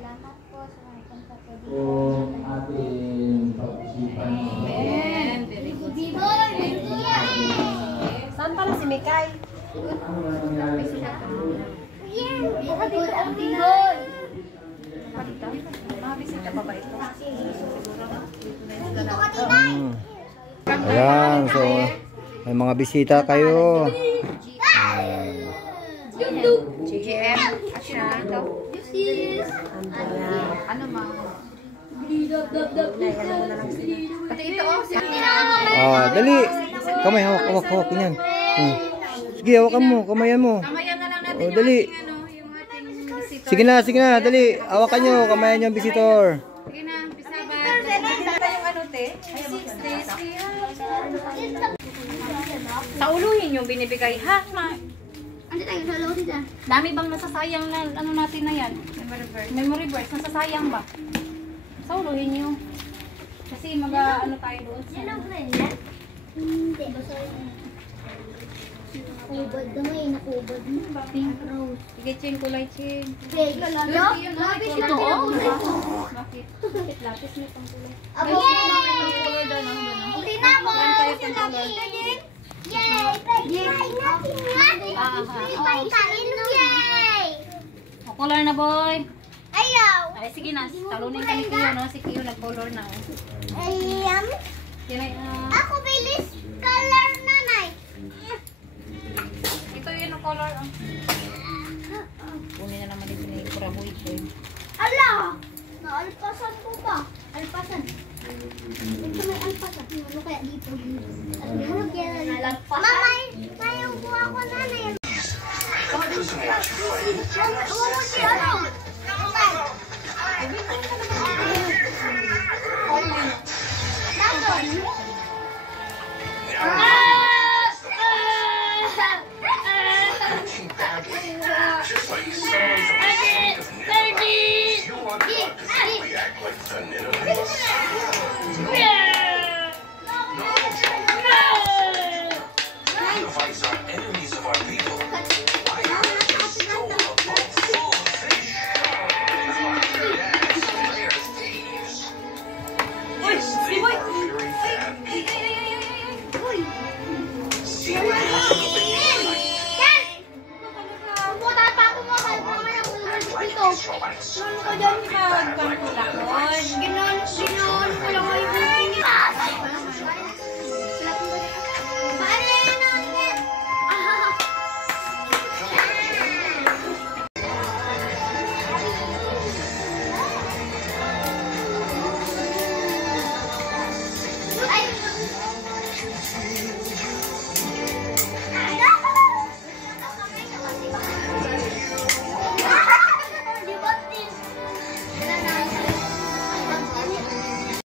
Salamat po sa mga pagpapalito. Kung ating pag-isipan. Amen. Very good. Saan pala si Mikay? Ano na nangyari sa Baka dito ang tingol. Mga bisita pa ba ito? Dito ka, Tinay. Ayan, so may mga bisita kayo. GGM. At siya ito. Ano ma? Pati ito oh. Dali. Kamay, hawak, yan. Sige, hawakan mo, kamayan mo. Kamayan na lang natin Dali. yung ating visitor. Sige na, dali. Hawakan nyo, kamayan yung visitor. Sige na, pisaban. Ito yung ano te? 6 days. Sauluhin yung binibigay ha? Ano tayo sa loob dito? Dami bang nasasayang na ano natin na yan? Memory verse. Nasasayang ba? Sauluhin nyo. Kasi ano tayo doon sa... Yan ang friend yan? Hindi. Nakubad gamay, nakubad mo. Pink rose. Sige, Ching, kulay, Ching. Hey, lapis ito oh. Bakit? Bakit lapis may pang kulay? Abo! Uli na mo! Yay! Pagkain natin yan! Pagkain mo! Yay! O, color na, boy. Ayaw! Ay, sige na. Talunin ka ni Kiyo, no? Si Kiyo nag-color na. Ayam! Kinay, Ako bilis color nanay! ito yun ang color. Kunin na naman ito ni Kuraboy. Ala! Naalpasan ko ba? Alpasan. Ito may alpasan. Ano kaya dito? Ano kaya alpasan? Mama, may ubuha ko nanay.